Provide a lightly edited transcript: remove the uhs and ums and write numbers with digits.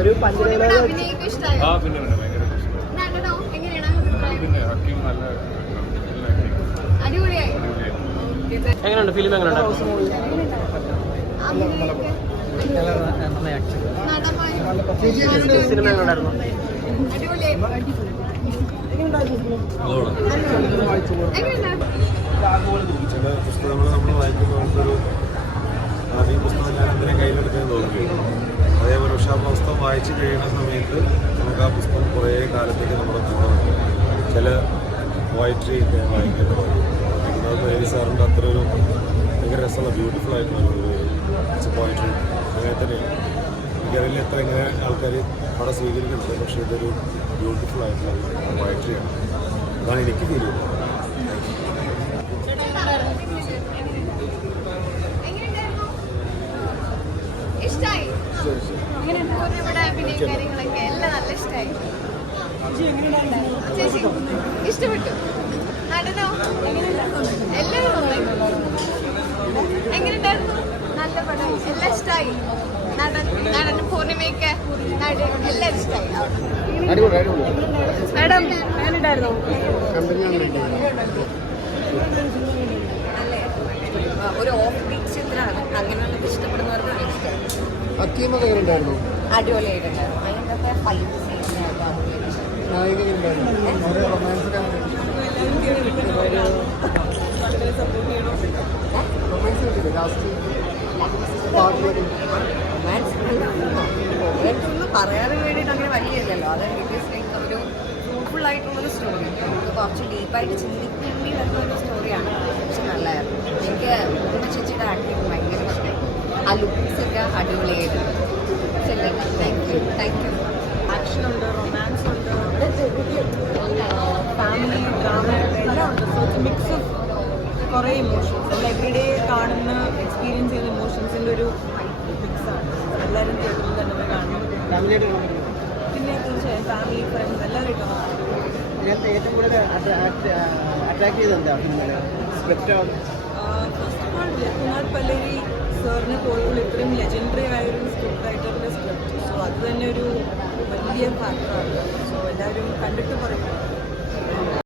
ഒരു പഞ്ചരേഖ എങ്ങനെയുണ്ട് ഫിലിം? എങ്ങനെയുണ്ട് സിനിമ? എങ്ങനെയുണ്ടായിരുന്നു? ചില പുസ്തകങ്ങൾ നമ്മൾ വായിക്കുമ്പോൾ ഈ പുസ്തകം ഞാൻ എന്തിനെ കയ്യിലെടുക്കാൻ തോന്നുകയും അതേപോലെ പക്ഷെ ആ പുസ്തകം വായിച്ചു കഴിയുന്ന സമയത്ത് നമുക്ക് ആ പുസ്തകം കുറേ കാലത്തേക്ക് നമ്മുടെ കൂടെ നിൽക്കും. ചില പോയട്രി ഒക്കെ വായിക്കുന്നത് രവി സാറിൻ്റെ അത്ര ഒരു ഭയങ്കര രസമുള്ള ബ്യൂട്ടിഫുൾ ആയിട്ടുള്ള ഒരു പോയട്രി അങ്ങനെ തന്നെയാണ്. എനിക്കറിയില്ല എത്ര ഇങ്ങനെ ആൾക്കാർ അവിടെ സ്വീകരിക്കുന്നുണ്ട്, പക്ഷേ ഇതൊരു ബ്യൂട്ടിഫുൾ ആയിട്ടുള്ള പോയട്രിയാണ്. അതാണ് എനിക്ക് ഫീൽ ചെയ്യുന്നത്. ഇഷ്ടപ്പെട്ടു. നടനോ എല്ലാവരും എങ്ങനെയുണ്ടായിരുന്നു? നല്ല പടം, എല്ലാം ഇഷ്ടമായി. നടൻ പൂർണിമയൊക്കെ എല്ലാവരും ഇഷ്ടമായി. മാഡം എങ്ങനെയുണ്ടായിരുന്നു? ഒരു ഓഫ് ബീറ്റ് ചിത്രമാണ്, അങ്ങനെയുള്ളത് ഇഷ്ടപ്പെടുന്നവർക്ക് ഇഷ്ടം. അടിപൊളിയായിട്ടുണ്ടായിരുന്നു. അതിൻ്റെ ഫൈറ്റ് പറയാനും വേണ്ടിയിട്ട് അങ്ങനെ വലിയല്ലോ. അത് ഒരു ഫ്രൂട്ട്ഫുൾ ആയിട്ടുള്ളൊരു സ്റ്റോറി, നമുക്ക് കുറച്ച് ഡീപ്പായിട്ട് ചിന്തിക്കേണ്ടി വരുന്ന ഒരു സ്റ്റോറിയാണ്. പക്ഷെ നല്ലതായിരുന്നു. എനിക്ക് ചേച്ചിയുടെ ആക്ടിങ് ഭയങ്കര ഇഷ്ടമായി. ആ ലുക്സൊക്കെ അടിപൊളിയായിട്ടുണ്ട്. Thank you. ആക്ഷൻ ഉണ്ട്, റൊമാൻസ് ഉണ്ട്, ഫാമിലി ഡ്രാമ എല്ലാം ഉണ്ട്. സോ ഇറ്റ്സ് മിക്സ് ഓഫ് കുറേ ഇമോഷൻസ്, നമ്മൾ എവറിഡേ കാണുന്ന എക്സ്പീരിയൻസ് ചെയ്യുന്ന ഇമോഷൻസിൻ്റെ ഒരു മിക്സാണ്. എല്ലാവരും തിയേറ്ററിൽ തന്നെ പോയി കാണുന്നത്. പിന്നെ തീർച്ചയായും ഫാമിലി ഫ്രണ്ട്സ് എല്ലാവരും കാണും. ഏറ്റവും കൂടുതൽ അട്രാക്ട് ചെയ്തെന്താ script? First of all Kumar Palleri സാറിനെ പോലുള്ള ഇത്രയും ലെജൻഡറി ആയൊരു സ്ക്രിപ്റ്റ് റൈറ്ററിൻ്റെ സ്ക്രിപ്റ്റ്. സോ അത് തന്നെ ഒരു വലിയ ഫാക്ടറാണ്. സോ എല്ലാവരും കണ്ടിട്ട് പറയും.